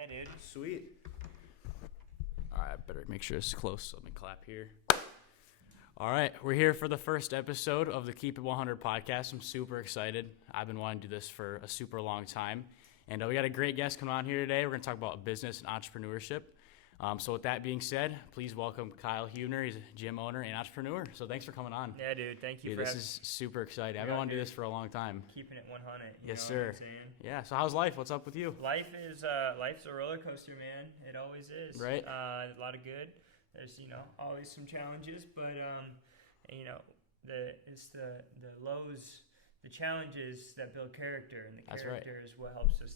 Yeah, dude. Sweet. All right, better make sure it's close. So let me clap here. All right, we're here for the first episode of the Keep It 100 podcast. I'm super excited. I've been wanting to do this for a super long time. And we got a great guest coming on here today. We're going to talk about business and entrepreneurship. So with that being said, please welcome Kyle Huebner. He's a gym owner and entrepreneur. So thanks for coming on. Yeah, dude. Thank you for having me. This is super exciting. I've been wanting to do this for a long time. Keeping it 100. Yes, sir. Yeah. So how's life? What's up with you? Life's a roller coaster, man. It always is. Right. A lot of good. There's always some challenges, but it's the lows, the challenges that build character, and the character is what helps us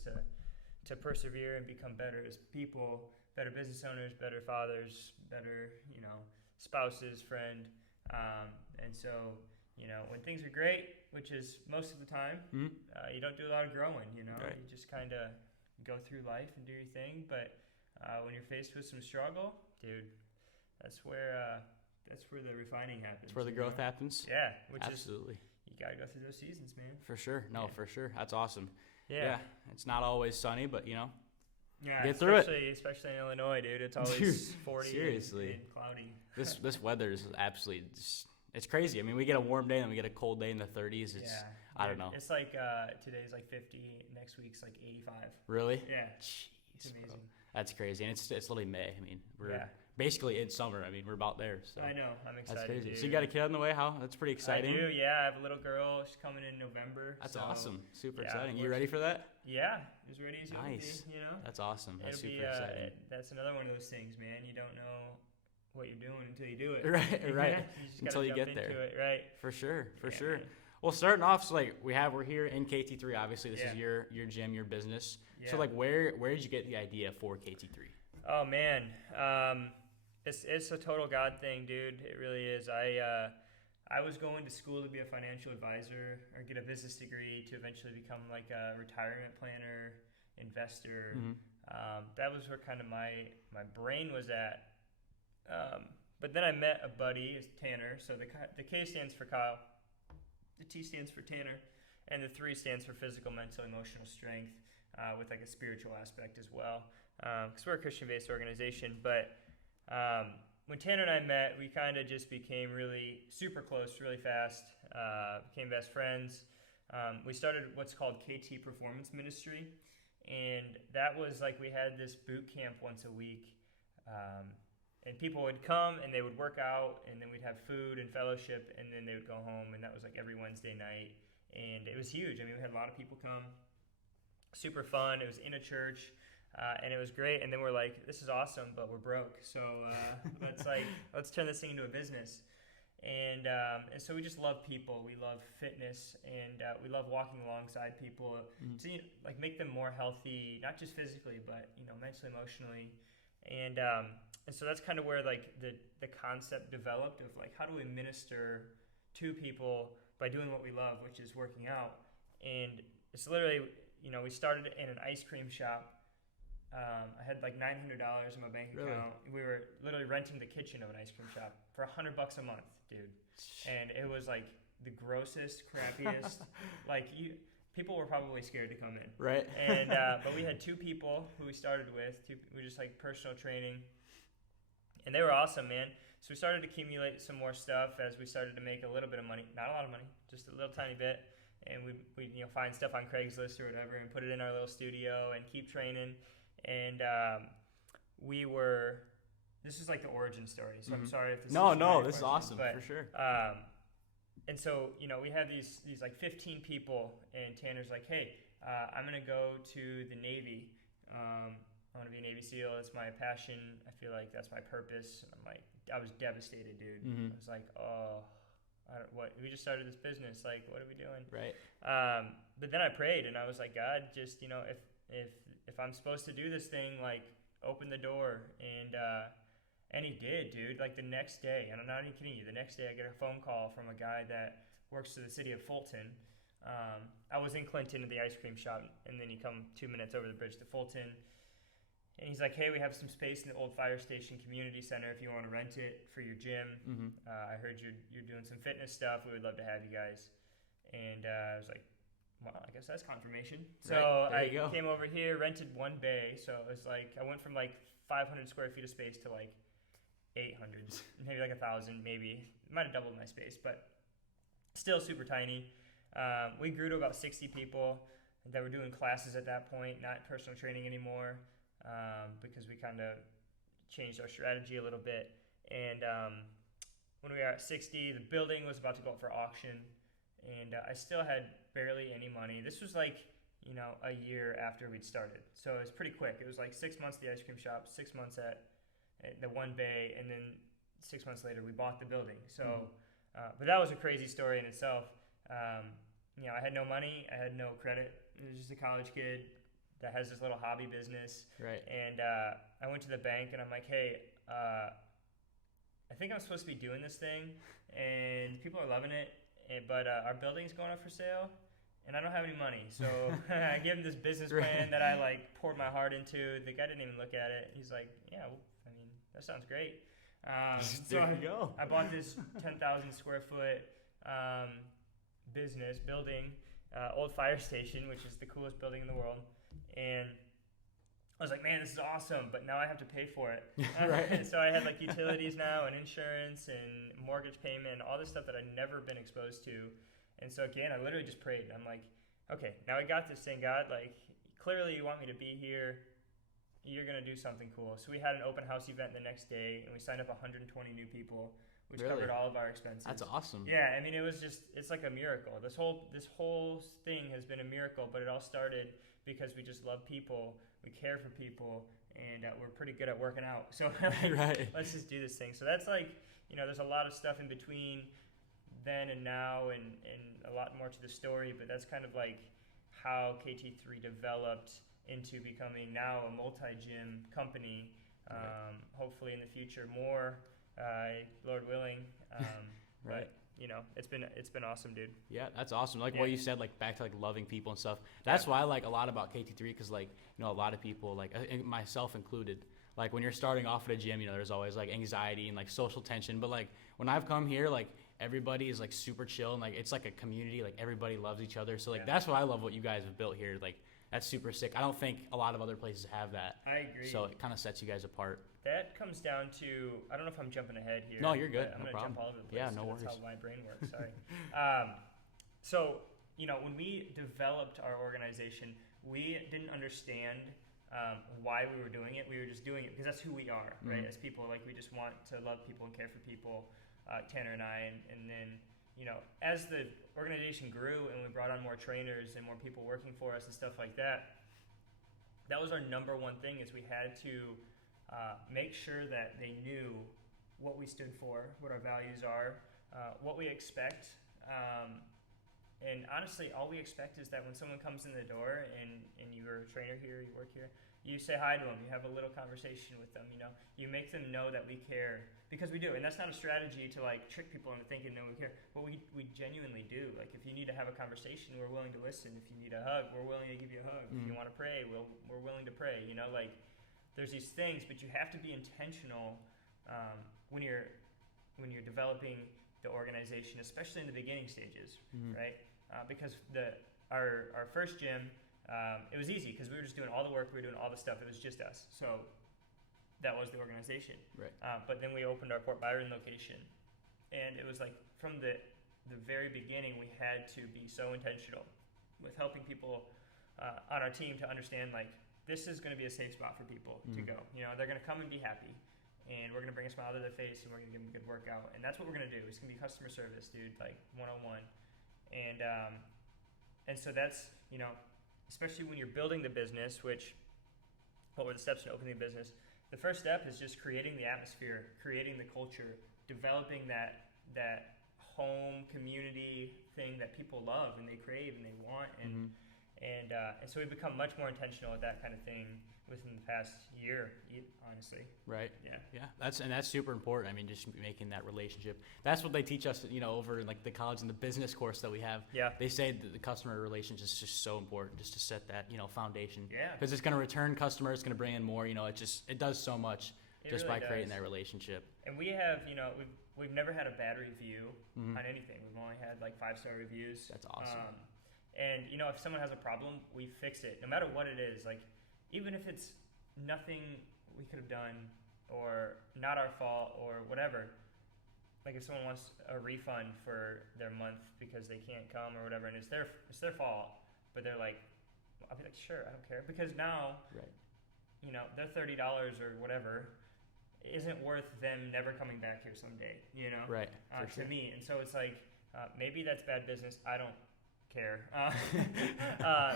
to persevere and become better as people, better business owners, better fathers, better spouses, friend, and so when things are great, which is most of the time, you don't do a lot of growing. Right. You just kind of go through life and do your thing, but when you're faced with some struggle, dude, that's where the refining happens. That's where the growth happens? Yeah. Absolutely. You got to go through those seasons, man. For sure. No, for sure. That's awesome. Yeah. It's not always sunny, but, Yeah, get through it. Especially in Illinois, dude. It's always 40 seriously. and cloudy. This weather is absolutely it's crazy. I mean, we get a warm day and then we get a cold day in the 30s. I don't know. It's like today's like 50, next week's like 85. Really? Yeah. Jeez, it's amazing. Bro. That's crazy. And it's literally May. I mean, we're basically in summer. I mean, we're about there. So I know. I'm excited. That's crazy. Dude. So you got a kid on the way? How? That's pretty exciting. I do. Yeah, I have a little girl. She's coming in November. That's awesome. Super exciting. You ready for that? Yeah, as ready as you can be. That's awesome. That's super exciting. That's another one of those things, man. You don't know what you're doing until you do it. Right. You until you get there. It, right. For sure. Man. Well, starting off, so we're here in KT3. Obviously, this is your gym, your business. Yeah. So where did you get the idea for KT3? Oh man, it's a total God thing, dude. It really is. I was going to school to be a financial advisor or get a business degree to eventually become like a retirement planner, investor. That was where kind of my brain was at. But then I met a buddy, Tanner. So the K stands for Kyle, the T stands for Tanner, and the 3 stands for physical, mental, emotional strength, with like a spiritual aspect as well. Because we're a Christian-based organization. But when Tanner and I met, we kind of just became really super close really fast, became best friends. We started what's called KT Performance Ministry, and that was like we had this boot camp once a week. And people would come and they would work out, and then we'd have food and fellowship, and then they would go home, and that was like every Wednesday night. And it was huge. I mean, we had a lot of people come. Super fun. It was in a church, and it was great. And then we're like, this is awesome, but we're broke. So let's turn this thing into a business. And so we just love people. We love fitness, and we love walking alongside people to make them more healthy, not just physically, but mentally, emotionally. And so that's kind of where the concept developed of how do we minister to people by doing what we love, which is working out. And it's literally, we started in an ice cream shop. I had like $900 in my bank account. We were literally renting the kitchen of an ice cream shop for $100 a month, dude. And it was like the grossest, crappiest. People were probably scared to come in. Right. And but we had 2 people who we started with. We just like personal training, and they were awesome, man. So we started to accumulate some more stuff as we started to make a little bit of money, not a lot of money, just a little tiny bit. And we find stuff on Craigslist or whatever and put it in our little studio and keep training. And this is like the origin story. So I'm sorry if this this is awesome, but, for sure. And so, we have these like 15 people, and Tanner's like, hey, I'm going to go to the Navy. I want to be a Navy SEAL. That's my passion. I feel like that's my purpose. And I'm like, I was devastated, dude. I was like, we just started this business. Like, what are we doing? Right. But then I prayed, and I was like, God, just, if I'm supposed to do this thing, open the door. And he did, dude. Like the next day, and I'm not even kidding you, the next day I get a phone call from a guy that works for the city of Fulton. I was in Clinton at the ice cream shop, and then you come 2 minutes over the bridge to Fulton. And he's like, hey, we have some space in the old fire station community center if you want to rent it for your gym. I heard you're doing some fitness stuff. We would love to have you guys. And I was like, well, I guess that's confirmation. So Right. There you I go. came over here, rented one bay. So it was like, I went from like 500 square feet of space to like 800, maybe like 1,000, maybe. Might have doubled my space, but still super tiny. We grew to about 60 people that were doing classes at that point, not personal training anymore, because we kind of changed our strategy a little bit. And when we were at 60, the building was about to go up for auction, and I still had barely any money. This was like, a year after we'd started. So it was pretty quick. It was like 6 months at the ice cream shop, 6 months at the one bay, and then 6 months later we bought the building. So, but that was a crazy story in itself. I had no money, I had no credit. I was just a college kid that has this little hobby business. Right. And I went to the bank and I'm like, hey, I think I'm supposed to be doing this thing, and people are loving it, but our building's going up for sale, and I don't have any money. So I gave him this business plan that I like poured my heart into. The guy didn't even look at it. He's like, yeah, well, I mean, that sounds great. There you go. I bought this 10,000 square foot building, old fire station, which is the coolest building in the world. And I was like, man, this is awesome, but now I have to pay for it. Right. So I had like utilities now and insurance and mortgage payment and all this stuff that I'd never been exposed to. And so again, I literally just prayed. I'm like, okay, now I got this thing, God. Like, clearly you want me to be here. You're going to do something cool. So we had an open house event the next day, and we signed up 120 new people, which covered all of our expenses. That's awesome. Yeah, I mean, it's like a miracle. This whole thing has been a miracle, but it all started because we just love people, we care for people, and we're pretty good at working out. So Right. Let's just do this thing. So that's like, there's a lot of stuff in between then and now, and a lot more to the story, but that's kind of like how KT3 developed into becoming now a multi-gym company. Right. Hopefully in the future more, Lord willing. Right. But it's been awesome, dude. Yeah, that's awesome. Like what you said, like back to like loving people and stuff. That's why I like a lot about KT3, because like, a lot of people, like myself included, like when you're starting off at a gym, there's always like anxiety and like social tension. But like when I've come here, like everybody is like super chill, and like it's like a community, like everybody loves each other. So like that's why I love what you guys have built here. Like that's super sick. I don't think a lot of other places have that. I agree. So it kind of sets you guys apart. That comes down to, I don't know if I'm jumping ahead here. No, you're good. I'm No going to problem. jump all over the place. Yeah, no worries. That's how my brain works. Sorry. So, when we developed our organization, we didn't understand why we were doing it. We were just doing it because that's who we are, right? As people, like we just want to love people and care for people, Tanner and I. And then, as the organization grew and we brought on more trainers and more people working for us and stuff like that, that was our number one thing, is we had to make sure that they knew what we stood for, what our values are, what we expect. And honestly, all we expect is that when someone comes in the door and you're a trainer here, you work here, you say hi to them, you have a little conversation with them, you make them know that we care, because we do. And that's not a strategy to like trick people into thinking that we care, but we genuinely do. Like if you need to have a conversation, we're willing to listen. If you need a hug, we're willing to give you a hug. If you want to pray, we're willing to pray. Like there's these things, but you have to be intentional when you're developing the organization, especially in the beginning stages, right? Because our first gym, it was easy because we were just doing all the work, we were doing all the stuff. It was just us, so that was the organization. Right. But then we opened our Port Byron location, and it was like from the very beginning, we had to be so intentional with helping people on our team to understand like this is going to be a safe spot for people to go. They're going to come and be happy, and we're going to bring a smile to their face, and we're going to give them a good workout. And that's what we're going to do. It's going to be customer service, dude, like one-on-one. And so that's, especially when you're building the business, what were the steps in opening the business? The first step is just creating the atmosphere, creating the culture, developing that home community thing that people love and they crave and they want. And so we've become much more intentional with that kind of thing within the past year, honestly. Right. Yeah. That's super important. I mean, just making that relationship. That's what they teach us, over in like the college and the business course that we have. Yeah. They say that the customer relationship is just so important, just to set that, foundation. Yeah. Because it's going to return customers, it's going to bring in more. It does so much just really by creating that relationship. And we have, we've never had a bad review on anything. We've only had like 5-star reviews. That's awesome. And, you know, if someone has a problem, we fix it, no matter what it is. Like, even if it's nothing we could have done or not our fault or whatever. Like, if someone wants a refund for their month because they can't come or whatever, and it's their fault, but they're like, I'll be like, sure, I don't care. Because now, you know, their $30 or whatever isn't worth them never coming back here someday, you know? Right. To me. And so it's like, maybe that's bad business. I don't care.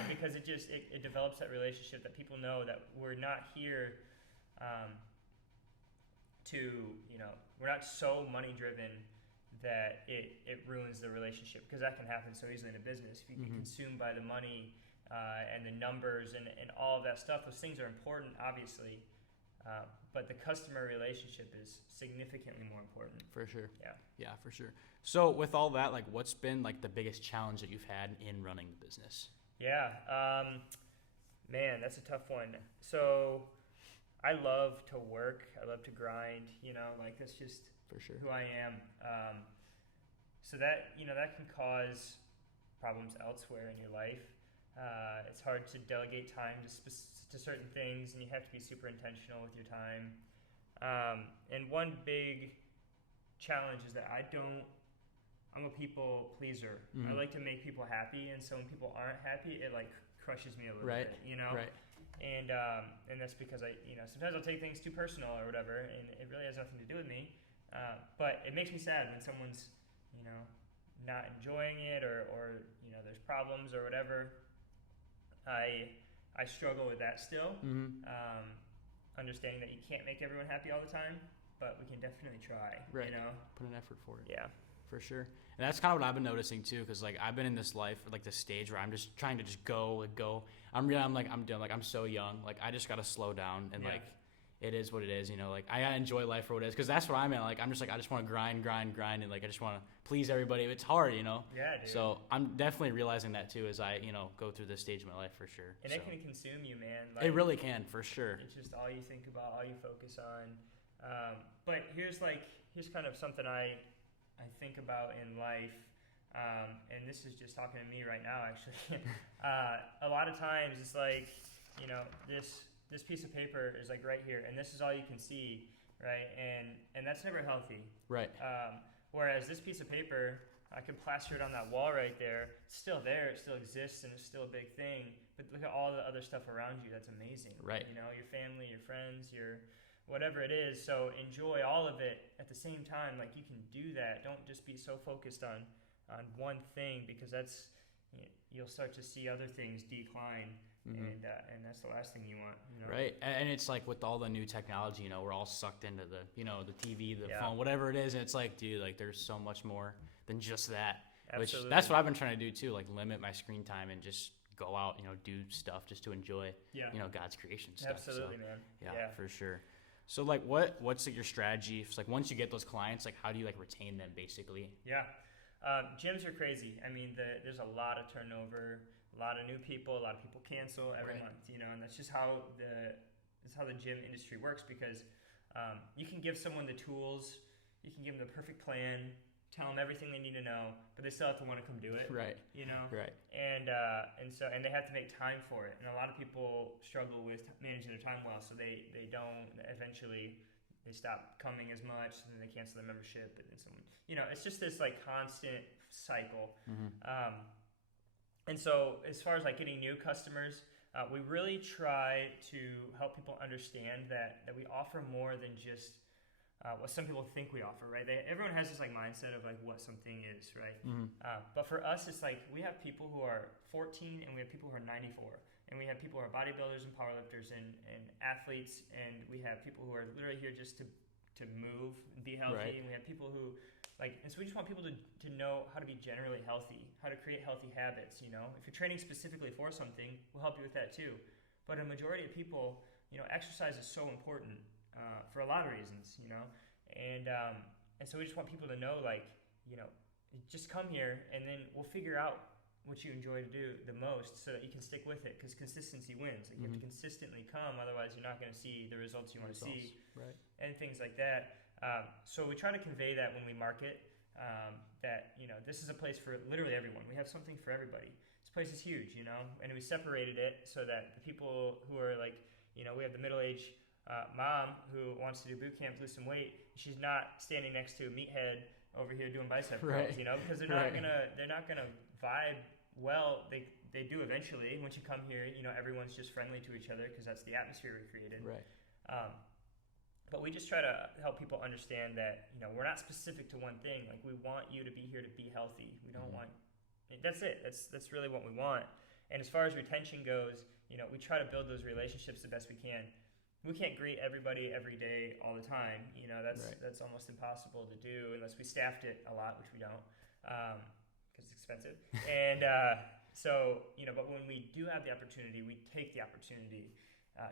Because it develops that relationship that people know that we're not here to, you know, we're not so money driven that it ruins the relationship, because that can happen so easily in a business. If you get consumed by the money and the numbers and all of that stuff, those things are important, obviously. But the customer relationship is significantly more important. For sure. Yeah. Yeah, for sure. So with all that, like, what's been like the biggest challenge that you've had in running the business? Yeah. Man, that's a tough one. So I love to work. I love to grind, you know, like, that's just for sure who I am. So that, you know, that can cause problems elsewhere in your life. It's hard to delegate time to certain things, and you have to be super intentional with your time. And one big challenge is that I'm a people pleaser. I like to make people happy, and so when people aren't happy, it like crushes me a little bit, you know? Right. And that's because sometimes I'll take things too personal or whatever, and it really has nothing to do with me. But it makes me sad when someone's, you know, not enjoying it or you know, there's problems or whatever. I struggle with that still. Understanding that you can't make everyone happy all the time, but we can definitely try. Right. You know, put an effort for it. Yeah. For sure. And that's kind of what I've been noticing too, because like I've been in this life, like this stage where I'm just trying to just go. I'm so young. Like, I just gotta slow down, and like, it is what it is, you know. Like, I gotta enjoy life for what it is, because that's what I'm at. Like, I'm just like, I just want to grind, and like, I just want to please everybody. It's hard, you know. Yeah, dude. So I'm definitely realizing that too as I, you know, go through this stage of my life, for sure. And so it can consume you, man. Like, it really can, for sure. It's just all you think about, all you focus on. But here's kind of something I think about in life. And this is just talking to me right now, actually. A lot of times it's like, you know, this piece of paper is like right here, and this is all you can see, right? And that's never healthy. Right. Whereas this piece of paper, I can plaster it on that wall right there. It's still there. It still exists, and it's still a big thing. But look at all the other stuff around you. That's amazing. Right. You know, your family, your friends, your whatever it is. So enjoy all of it at the same time. Like, you can do that. Don't just be so focused on one thing, because you'll start to see other things decline. And that's the last thing you want, you know? Right. And it's like, with all the new technology, you know, we're all sucked into the, you know, the TV, the phone, whatever it is. And it's like, dude, like, there's so much more than just that. Absolutely. Which, that's what I've been trying to do too, like, limit my screen time and just go out, you know, do stuff just to enjoy, you know, God's creation stuff. Absolutely, so, man. Yeah, for sure. So, like, what's like your strategy? It's like, once you get those clients, like, how do you like retain them, basically? Yeah. Gyms are crazy. I mean, there's a lot of turnover, a lot of new people, a lot of people cancel every month, you know, and that's just how the gym industry works, because you can give someone the tools, you can give them the perfect plan, tell them everything they need to know, but they still have to want to come do it. Right. You know? Right. And they have to make time for it. And a lot of people struggle with managing their time well, so they don't, eventually they stop coming as much, and then they cancel their membership, and then someone, you know, it's just this like constant cycle. And so as far as like getting new customers, we really try to help people understand that we offer more than just what some people think we offer, right? Everyone has this like mindset of like what something is, right? But for us, it's like we have people who are 14 and we have people who are 94. And we have people who are bodybuilders and powerlifters and athletes, and we have people who are literally here just to move and be healthy. Right. And we have people who and so we just want people to know how to be generally healthy, how to create healthy habits, you know. If you're training specifically for something, we'll help you with that too. But a majority of people, you know, exercise is so important for a lot of reasons, you know. And so we just want people to know, like, you know, just come here, and then we'll figure out what you enjoy to do the most so that you can stick with it, because consistency wins. Like, you have to consistently come, otherwise you're not going to see the results you want to see, right? And things like that. So we try to convey that when we market, that, you know, this is a place for literally everyone. We have something for everybody. It's a place is huge, you know, and we separated it so that the people who are like, you know, we have the middle-aged mom who wants to do boot camp, lose some weight. She's not standing next to a meathead over here doing bicep curls, you know, because they're not gonna vibe well. They do eventually. Once you come here, you know, everyone's just friendly to each other because that's the atmosphere we created. Right. But we just try to help people understand that, you know, we're not specific to one thing. Like, we want you to be here to be healthy. We don't want. That's it. That's really what we want. And as far as retention goes, you know, we try to build those relationships the best we can. We can't greet everybody every day all the time. You know, that's almost impossible to do unless we staffed it a lot, which we don't, because it's expensive. And so, you know, but when we do have the opportunity, we take the opportunity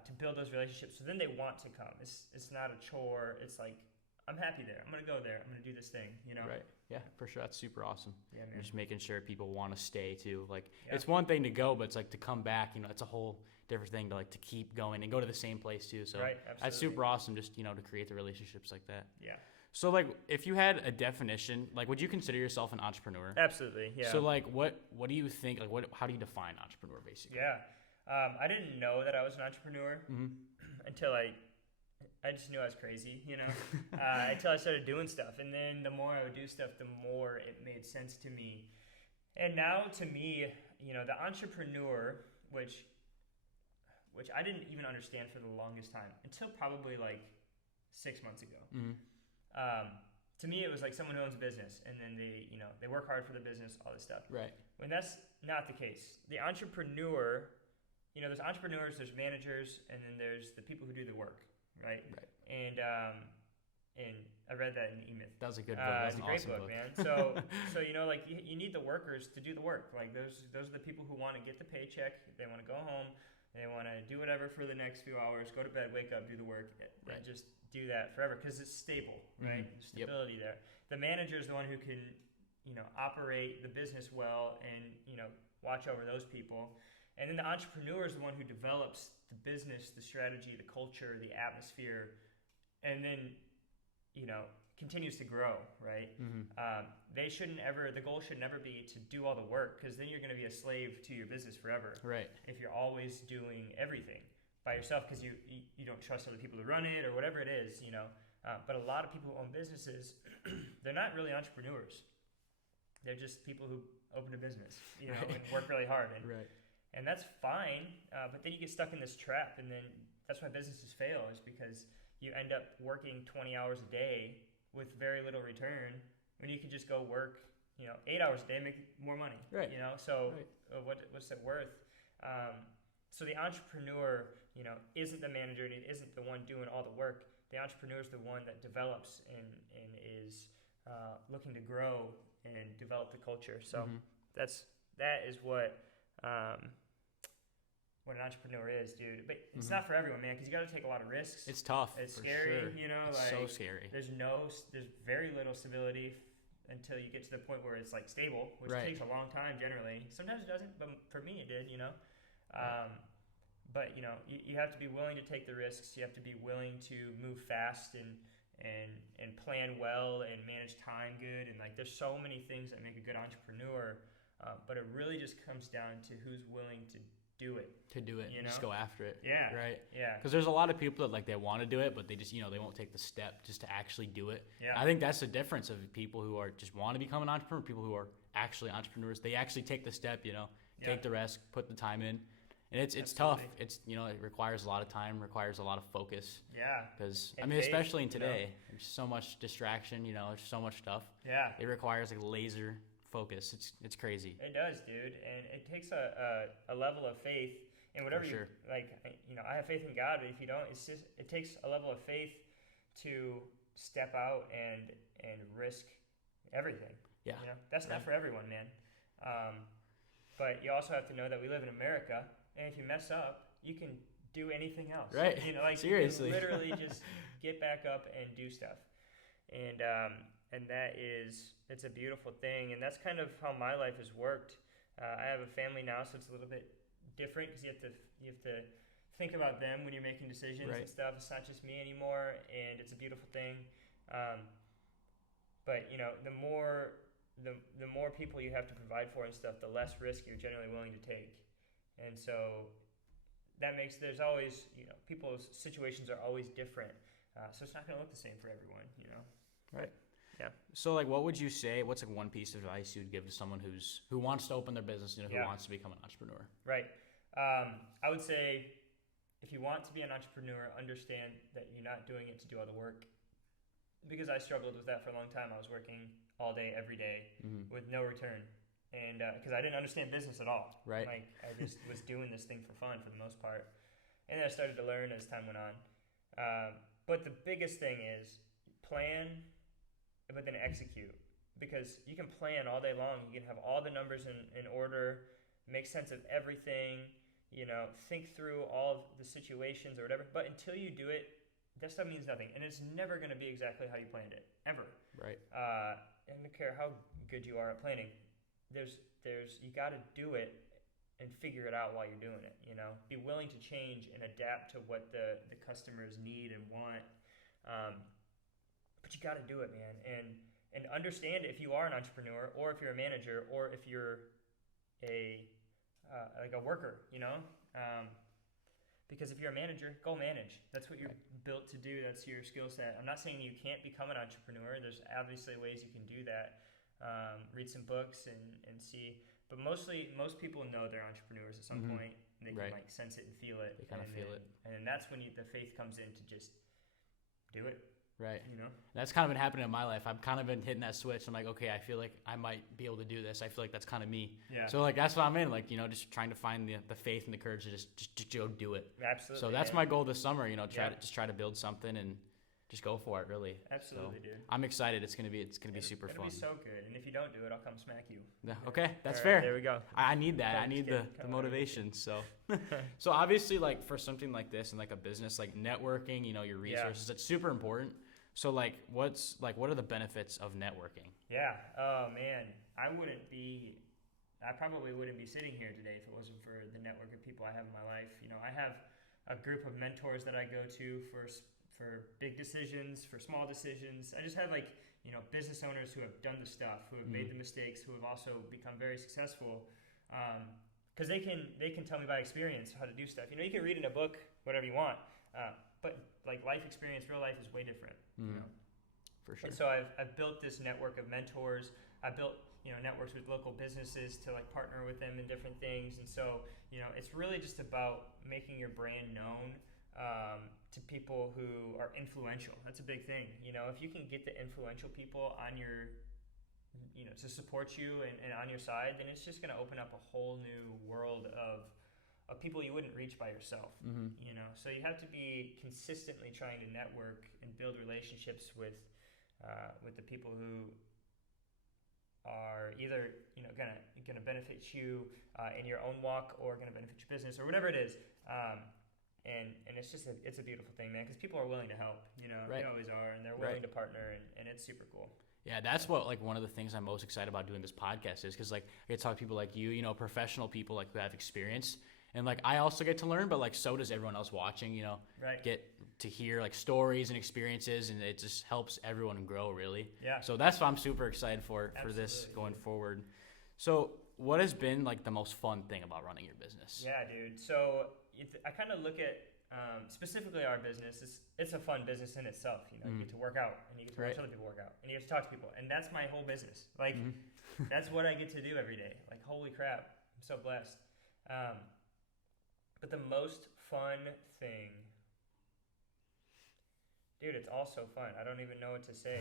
to build those relationships. So then they want to come. It's not a chore. It's like, I'm happy there. I'm going to go there. I'm going to do this thing, you know? Right. Yeah, for sure. That's super awesome. Yeah, man. Just making sure people want to stay too. Like, it's one thing to go, but it's like to come back, you know, it's a whole different thing to like to keep going and go to the same place too. So that's super awesome just, you know, to create the relationships like that. Yeah. So like if you had a definition, like would you consider yourself an entrepreneur? Absolutely. Yeah. So like what do you think, like how do you define entrepreneur basically? Yeah. I didn't know that I was an entrepreneur until I just knew I was crazy, you know, until I started doing stuff. And then the more I would do stuff, the more it made sense to me. And now to me, you know, the entrepreneur, which I didn't even understand for the longest time until probably like 6 months ago. To me, it was like someone who owns a business and then they work hard for the business, all this stuff. Right. When that's not the case. The entrepreneur, you know, there's entrepreneurs, there's managers, and then there's the people who do the work. Right. And I read that in E-Myth. That was a good book. That's a great book, man. So you know, like you need the workers to do the work. Like those are the people who want to get the paycheck. They want to go home. They want to do whatever for the next few hours. Go to bed, wake up, do the work, and just do that forever because it's stable, right? There's stability there. The manager is the one who can, you know, operate the business well and, you know, watch over those people. And then the entrepreneur is the one who develops the business, the strategy, the culture, the atmosphere, and then, you know, continues to grow, right? The goal should never be to do all the work because then you're going to be a slave to your business forever. Right. If you're always doing everything by yourself because you don't trust other people to run it or whatever it is, you know. But a lot of people who own businesses, they're not really entrepreneurs. They're just people who open a business, you know, and work really hard. And that's fine, but then you get stuck in this trap, and then that's why businesses fail is because you end up working 20 hours a day with very little return when you could just go work, you know, 8 hours a day and make more money, you know? So what's it worth? So the entrepreneur, you know, isn't the manager and it isn't the one doing all the work. The entrepreneur is the one that develops and is looking to grow and develop the culture. So that is what an entrepreneur is, dude. But it's not for everyone, man, because you got to take a lot of risks. It's tough. It's scary, you know. It's like, so scary. There's very little stability until you get to the point where it's like stable, which takes a long time generally. Sometimes it doesn't, but for me it did, you know. But you know, you have to be willing to take the risks. You have to be willing to move fast and plan well and manage time good. And like, there's so many things that make a good entrepreneur. But it really just comes down to who's willing to do it. You know? Just go after it. Yeah. Right. Yeah. Because there's a lot of people that like they want to do it, but they just, you know, they won't take the step just to actually do it. Yeah. I think that's the difference of people who are just want to become an entrepreneur, people who are actually entrepreneurs. They actually take the step, you know, take the risk, put the time in. And it's tough. It's, you know, it requires a lot of time, requires a lot of focus. Yeah. Because, I mean, especially in today, there's so much distraction, you know, there's so much stuff. Yeah. It requires like laser focus. It's crazy. It does, dude. And it takes a level of faith in whatever you, like, you know, I have faith in God, but if you don't, it's just, it takes a level of faith to step out and risk everything. Yeah. You know, that's not for everyone, man. But you also have to know that we live in America. And if you mess up, you can do anything else. Right. You know, like seriously. You can literally just get back up and do stuff. And it's a beautiful thing. And that's kind of how my life has worked. I have a family now, so it's a little bit different because you have to think about them when you're making decisions and stuff. It's not just me anymore, and it's a beautiful thing. But you know, the more the more people you have to provide for and stuff, the less risk you're generally willing to take. And so that makes, there's always, people's situations are always different. So it's not going to look the same for everyone, Right. Yeah. So like, what would you say, what's like one piece of advice you would give to someone who wants to open their business, who wants to become an entrepreneur? Right. I would say if you want to be an entrepreneur, understand that you're not doing it to do all the work. Because I struggled with that for a long time. I was working all day, every day with no return. And because I didn't understand business at all. Right. Like I just was doing this thing for fun for the most part. And then I started to learn as time went on. But the biggest thing is plan, but then execute. Because you can plan all day long. You can have all the numbers in order, make sense of everything, think through all of the situations or whatever. But until you do it, that stuff means nothing. And it's never going to be exactly how you planned it, ever. Right. I don't care how good you are at planning. There's you got to do it and figure it out while you're doing it. Be willing to change and adapt to what the customers need and want. But you got to do it, man. And understand if you are an entrepreneur or if you're a manager or if you're a worker, because if you're a manager, go manage. That's what you're built to do. That's your skill set. I'm not saying you can't become an entrepreneur. There's obviously ways you can do that. Read some books and see. But most people know they're entrepreneurs at some point. And they can like sense it and feel it. They kind of feel it. And then that's when the faith comes in to just do it. Right. That's kind of been happening in my life. I've kind of been hitting that switch. I'm like, okay, I feel like I might be able to do this. I feel like that's kind of me. Yeah. So like, that's what I'm in. Like, just trying to find the faith and the courage to just go do it. Absolutely. So that's my goal this summer, try to build something and just go for it, really. Absolutely, dude. I'm excited. It's gonna be super fun. It'll be so good. And if you don't do it, I'll come smack you. Yeah. Okay, that's All fair. right, there we go. I need that. I need the motivation. So, so obviously, like for something like this and like a business, like networking, your resources, it's super important. So like, what are the benefits of networking? Yeah. Oh man, I probably wouldn't be sitting here today if it wasn't for the network of people I have in my life. I have a group of mentors that I go to for big decisions, for small decisions. I just have business owners who have done the stuff, who have made the mistakes, who have also become very successful. Because they can tell me by experience how to do stuff. You can read in a book whatever you want, but like life experience, real life is way different. For sure. And so I've built this network of mentors. I built networks with local businesses to like partner with them in different things. And so it's really just about making your brand known to people who are influential. That's a big thing. If you can get the influential people on your to support you and on your side, then it's just going to open up a whole new world of people you wouldn't reach by yourself. So you have to be consistently trying to network and build relationships with the people who are either gonna benefit you in your own walk or gonna benefit your business or whatever it is. And it's just it's a beautiful thing, man, because people are willing to help. They always are, and they're willing to partner, and it's super cool. Yeah, that's what one of the things I'm most excited about doing this podcast is because I get to talk to people like you, professional people who have experience. And I also get to learn, but so does everyone else watching, get to hear stories and experiences, and it just helps everyone grow, really. Yeah. So that's what I'm super excited for this going forward. So what has been the most fun thing about running your business? Yeah, dude. So I kind of look at specifically our business. It's a fun business in itself. You get to work out, and you get to watch other people work out, and you get to talk to people, and that's my whole business. That's what I get to do every day. Holy crap, I'm so blessed. But the most fun thing, dude, it's all so fun. I don't even know what to say.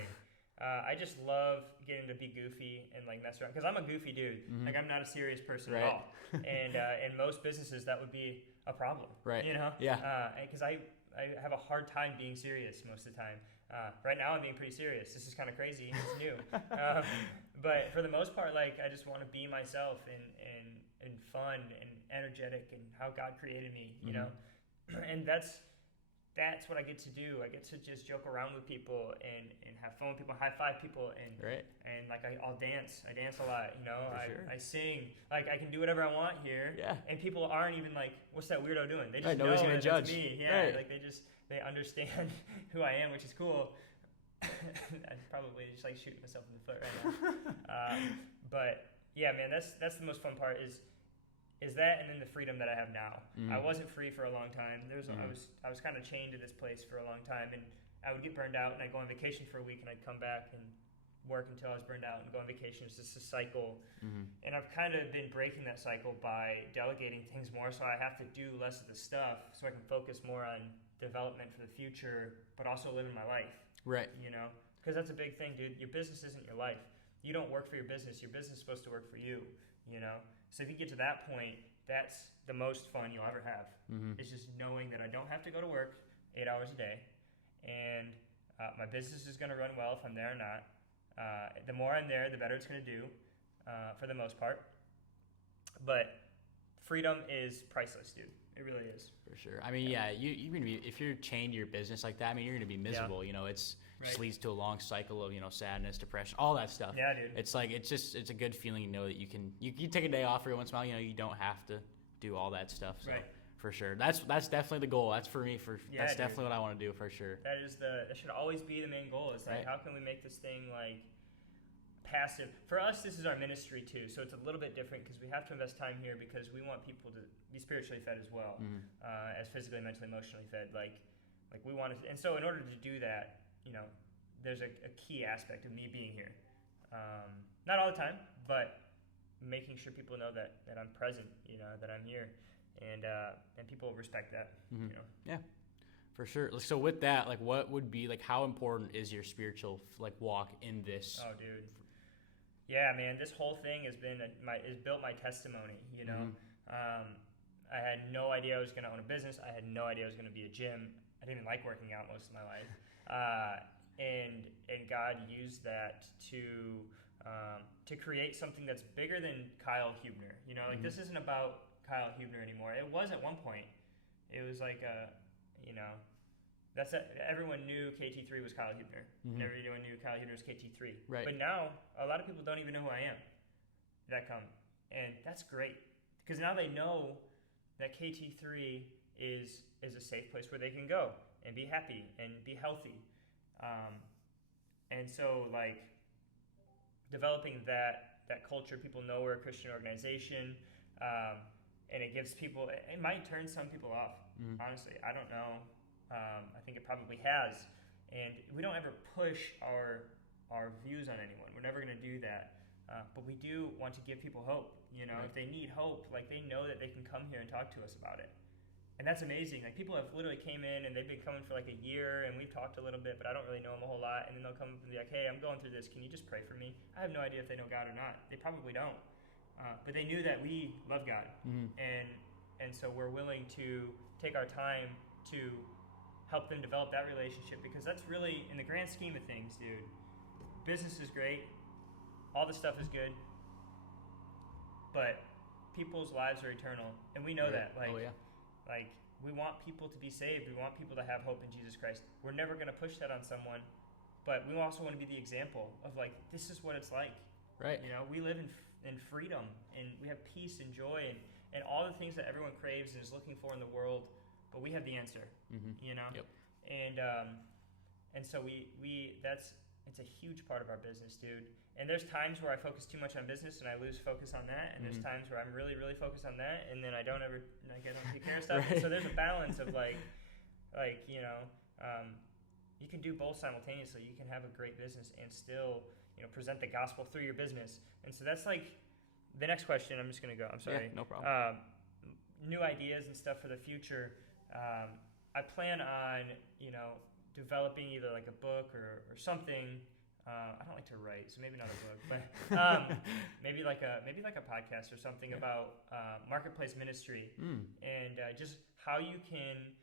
I just love getting to be goofy and mess around because I'm a goofy dude. I'm not a serious person at all. And in most businesses, that would be a problem. Right. Yeah. Because I have a hard time being serious most of the time. Right now, I'm being pretty serious. This is kind of crazy. It's new. But for the most part, I just want to be myself and fun and energetic and how God created me, and that's what I get to do. I get to just joke around with people and have fun with people, high five people, and I'll dance. I dance a lot, I sing. I can do whatever I want here. Yeah. And people aren't even what's that weirdo doing? They just know nobody's gonna judge. That's me. Yeah. They understand who I am, which is cool. I'd probably just like shooting myself in the foot right now. But yeah, man, that's the most fun part is that, and then the freedom that I have now. I wasn't free for a long time. I was kind of chained to this place for a long time, and I would get burned out, and I'd go on vacation for a week, and I'd come back and work until I was burned out and go on vacation. It's just a cycle. And I've kind of been breaking that cycle by delegating things more, so I have to do less of the stuff so I can focus more on development for the future, but also living my life. Right. You know, because that's a big thing, dude. Your business isn't your life. You don't work for your business. Your business is supposed to work for you, you know? So if you get to that point, that's the most fun you'll ever have. It's just knowing that I don't have to go to work 8 hours a day, and my business is going to run well if I'm there or not. The more I'm there, the better it's going to do, for the most part. But freedom is priceless, dude. It really is. For sure. I mean, yeah, you're gonna be, if you're chained to your business like that, I mean, you're gonna be miserable. You know, it's just leads to a long cycle of, you know, sadness, depression, all that stuff. Yeah, dude. It's like it's a good feeling to know that you can take a day off every once in a while. You know, you don't have to do all that stuff. So for sure, that's definitely the goal. That's for me. That's definitely what I want to do for sure. That should always be the main goal. Is like, how can we make this thing like passive? For us, this is our ministry too, so it's a little bit different because we have to invest time here because we want people to be spiritually fed as well, as physically, mentally, emotionally fed. Like we want to, and so in order to do that, you know, there's a key aspect of me being here. Not all the time, but making sure people know that I'm present, you know, that I'm here, and people respect that, you know. Yeah. For sure. So with that, like, what would be, like, how important is your spiritual, like, walk in this? Oh, dude. Yeah, man, this whole thing has built my testimony, you know. I had no idea I was going to own a business. I had no idea I was going to be a gym. I didn't even like working out most of my life. And God used that to create something that's bigger than Kyle Huebner. You know, like, this isn't about Kyle Huebner anymore. It was at one point. It was like you know, everyone knew KT3 was Kyle Huebner. Everyone knew Kyle Huebner was KT3. Right. But now, a lot of people don't even know who I am that come. And that's great. Because now they know that KT3 is a safe place where they can go and be happy and be healthy. And so, like, developing that culture, people know we're a Christian organization, and it gives people, it might turn some people off, honestly. I don't know. I think it probably has. And we don't ever push our views on anyone. We're never going to do that. But we do want to give people hope. You know, if they need hope, like, they know that they can come here and talk to us about it. And that's amazing. Like, people have literally came in and they've been coming for like a year, and we've talked a little bit, but I don't really know them a whole lot. And then they'll come up and be like, "Hey, I'm going through this. Can you just pray for me?" I have no idea if they know God or not. They probably don't. But they knew that we love God. And so we're willing to take our time to help them develop that relationship, because that's really, in the grand scheme of things, dude, business is great. All the stuff is good. But people's lives are eternal. And we know that. Like, like, we want people to be saved. We want people to have hope in Jesus Christ. We're never going to push that on someone, but we also want to be the example of, like, this is what it's like. Right. You know, we live in freedom, and we have peace and joy and all the things that everyone craves and is looking for in the world, but we have the answer, you know? Yep. And so it's a huge part of our business, dude. And there's times where I focus too much on business and I lose focus on that. And there's times where I'm really, really focused on that, and then I don't take care of stuff. And so there's a balance of like, you know, you can do both simultaneously. You can have a great business and still, you know, present the gospel through your business. And so that's like the next question. I'm just going to go. I'm sorry. Yeah, no problem. New ideas and stuff for the future. I plan on, you know, developing either like a book or something. I don't like to write, so maybe not a book, but maybe like a podcast or something about marketplace ministry, and just how you can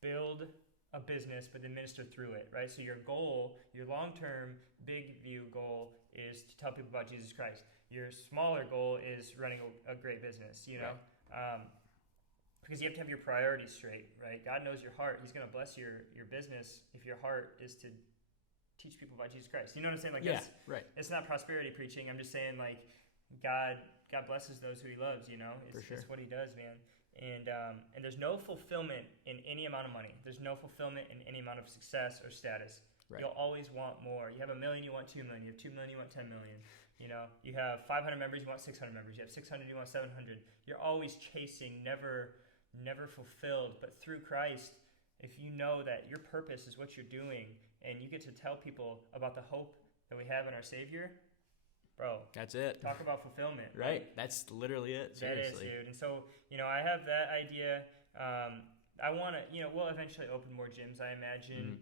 build a business but then minister through it, right? So your goal, your long-term big view goal, is to tell people about Jesus Christ. Your smaller goal is running a great business, you know, because you have to have your priorities straight, right? God knows your heart. He's going to bless your business if your heart is to teach people about Jesus Christ. You know what I'm saying? Like, it's not prosperity preaching. I'm just saying, like, God blesses those who he loves, you know? It's what he does, man. And there's no fulfillment in any amount of money. There's no fulfillment in any amount of success or status. Right. You'll always want more. You have 1 million, you want 2 million. You have 2 million, you want 10 million. You know, you have 500 members, you want 600 members. You have 600, you want 700. You're always chasing, never fulfilled. But through Christ, if you know that your purpose is what you're doing and you get to tell people about the hope that we have in our Savior, bro, that's it. Talk about fulfillment. Right. That's literally it. Seriously. That is, dude. And so, you know, I have that idea. I want to, you know, we'll eventually open more gyms, I imagine.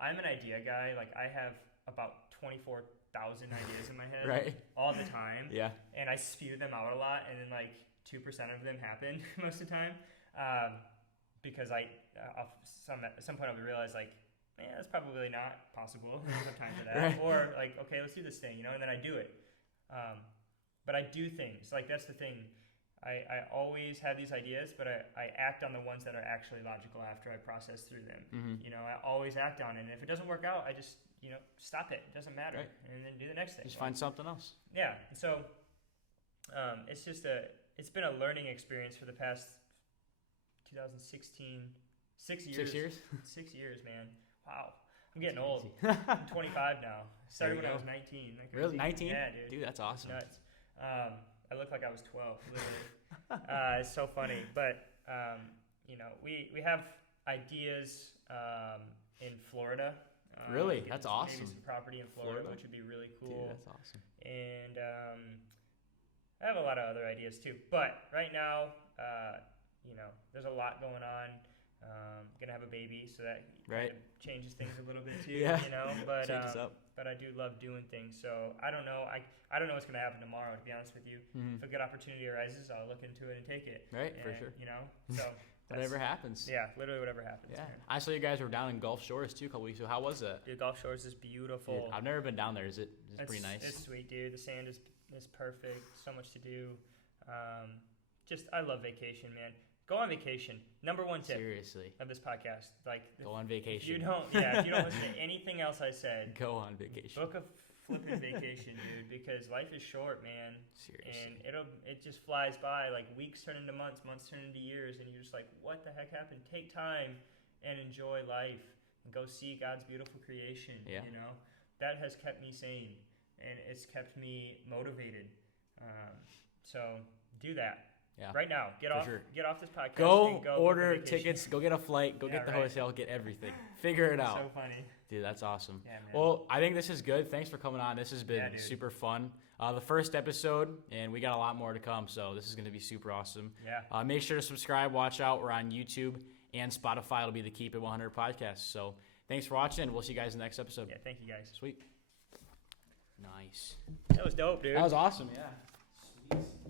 I'm an idea guy. Like, I have about 24,000 ideas in my head all the time. Yeah. And I spew them out a lot, and then like 2% of them happen most of the time. Because at some point I'll realize like, man, that's probably not possible. I don't have time for that. Right. Or like, okay, let's do this thing, you know, and then I do it. But I do things. Like, that's the thing. I always have these ideas, but I act on the ones that are actually logical after I process through them. You know, I always act on it. And if it doesn't work out, I just, you know, stop it. It doesn't matter. Right. And then do the next thing. Just find something else. Yeah. And so it's been a learning experience for the past 2016, 6 years. 6 years? 6 years, man. Wow. I'm getting old. I'm 25 now. Started when I was 19. Like, really? 19? Yeah, dude. Dude, that's awesome. Nuts. I look like I was 12, literally. It's so funny. But, you know, we have ideas in Florida. Really? That's awesome. Maybe some property in Florida, which would be really cool. Dude, that's awesome. And I have a lot of other ideas too. But right now, you know, there's a lot going on. Gonna have a baby, so that kind of changes things a little bit too. Yeah. You know, but Changes up. But I do love doing things. So I don't know. I don't know what's gonna happen tomorrow. To be honest with you, if a good opportunity arises, I'll look into it and take it. Right, and, for sure. You know, so whatever happens. Yeah, literally whatever happens. Yeah. Man. I saw you guys were down in Gulf Shores too a couple weeks ago. How was that? Dude, Gulf Shores is beautiful. Dude, I've never been down there. Is it pretty nice? It's sweet, dude. The sand is perfect. So much to do. I love vacation, man. Go on vacation. Number one tip. Seriously. Of this podcast. Like, go on vacation. If you don't listen to anything else I said, go on vacation. Book a flipping vacation, dude, because life is short, man. Seriously. And it just flies by. Like, weeks turn into months turn into years, and you're just like, what the heck happened? Take time and enjoy life and go see God's beautiful creation. Yeah. You know? That has kept me sane, and it's kept me motivated. So do that. Yeah. Right now, get off this podcast. Go order tickets. Go get a flight. Go get the hotel. Get everything. Figure it out. So funny, dude. That's awesome. Yeah, man. Well, I think this is good. Thanks for coming on. This has been super fun. The first episode, and we got a lot more to come. So this is going to be super awesome. Yeah. Make sure to subscribe. Watch out. We're on YouTube and Spotify. It'll be the Keep It 100 podcast. So thanks for watching, and we'll see you guys in the next episode. Yeah. Thank you, guys. Sweet. Nice. That was dope, dude. That was awesome. Yeah.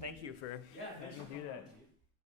Thank you for letting me do that.